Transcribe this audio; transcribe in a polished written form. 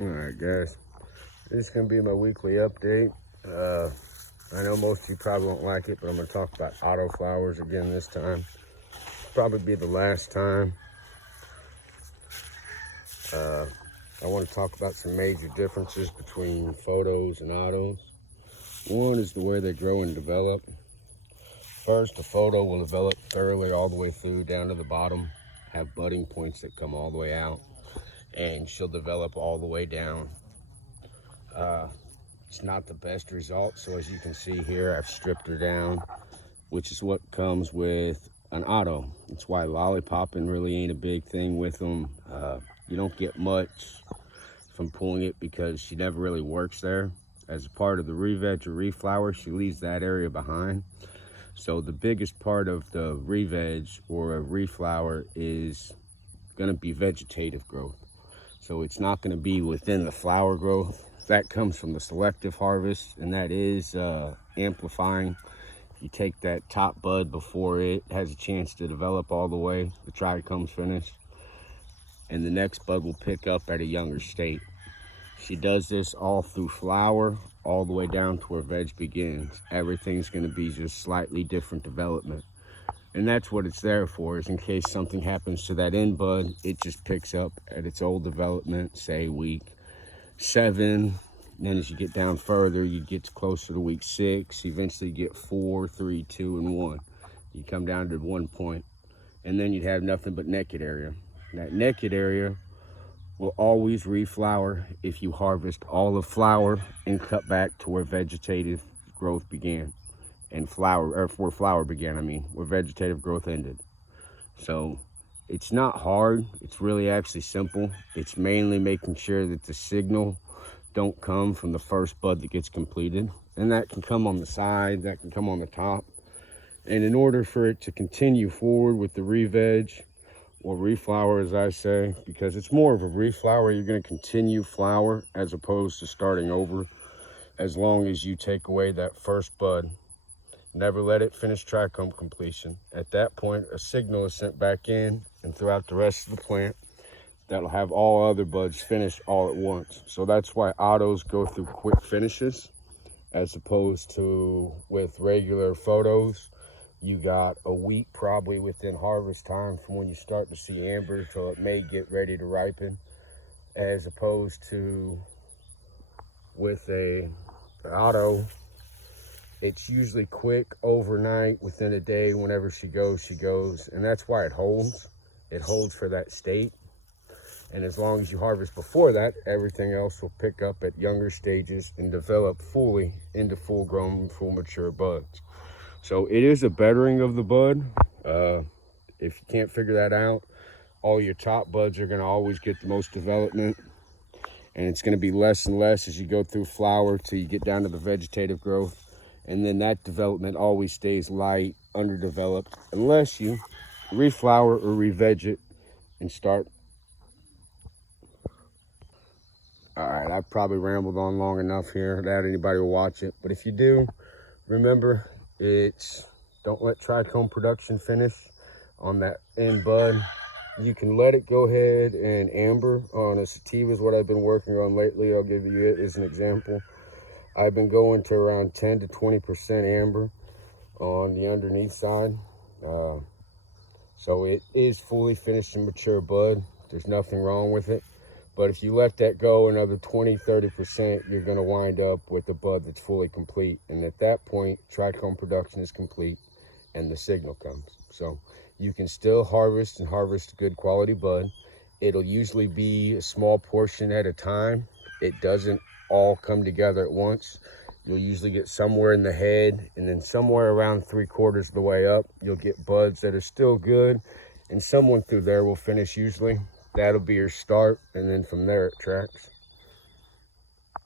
Alright guys, this is going to be my weekly update. I know most of you probably won't like it, but I'm going to talk about Autoflowers again this time. Probably be the last time. I want to talk about some major differences between photos and autos. One is the way they grow and develop. First, a photo will develop thoroughly all the way through down to the bottom, have budding points that come all the way out, and she'll develop all the way down. It's not the best result, so as you can see here, I've stripped her down, which is what comes with an auto. That's why lollipopping really ain't a big thing with them. You don't get much from pulling it because she never really works there. As a part of the Reveg or Reflower, she leaves that area behind. So the biggest part of the Reveg or a Reflower is gonna be vegetative growth. So it's not gonna be within the flower growth. That comes from the selective harvest, and that is amplifying. You take that top bud before it has a chance to develop all the way, the trichome's finished, and the next bud will pick up at a younger state. She does this all through flower, all the way down to where veg begins. Everything's gonna be just slightly different development. And that's what it's there for, is in case something happens to that end bud, it just picks up at its old development, say week 7. And then as you get down further, you get closer to week 6, eventually you get 4, 3, 2, and 1. You come down to 1 point, and then you'd have nothing but naked area. That naked area will always reflower if you harvest all the flower and cut back to where vegetative growth began. And flower, or where flower began, where vegetative growth ended. So it's not hard, it's really actually simple. It's mainly making sure that the signal don't come from the first bud that gets completed. And that can come on the side, that can come on the top. And in order for it to continue forward with the Reveg, or Reflower as I say, because it's more of a Reflower, you're gonna continue flower as opposed to starting over, as long as you take away that first bud. Never let it finish trichome completion. At that point, a signal is sent back in, and throughout the rest of the plant, that'll have all other buds finished all at once. So that's why autos go through quick finishes, as opposed to with regular photos. You got a week probably within harvest time from when you start to see amber till it may get ready to ripen, as opposed to with a auto. It's usually quick, overnight, within a day. Whenever she goes, and that's why it holds. It holds for that state, and as long as you harvest before that, everything else will pick up at younger stages and develop fully into full grown, full mature buds. So it is a bettering of the bud. If you can't figure that out, all your top buds are gonna always get the most development, and it's gonna be less and less as you go through flower till you get down to the vegetative growth. And then that development always stays light, underdeveloped, unless you reflower or reveg it and start. All right, I've probably rambled on long enough here that anybody will watch it. But if you do, remember, don't let trichome production finish on that end bud. You can let it go ahead and amber on a sativa is what I've been working on lately. I'll give you it as an example. I've been going to around 10 to 20% amber on the underneath side. So it is fully finished and mature bud. There's nothing wrong with it. But if you let that go another 20, 30%, you're gonna wind up with a bud that's fully complete. And at that point, trichome production is complete and the signal comes. So you can still harvest and harvest a good quality bud. It'll usually be a small portion at a time. It doesn't all come together at once. You'll usually get somewhere in the head, and then somewhere around 3/4 of the way up, you'll get buds that are still good, and someone through there will finish usually. That'll be your start, and then from there it tracks.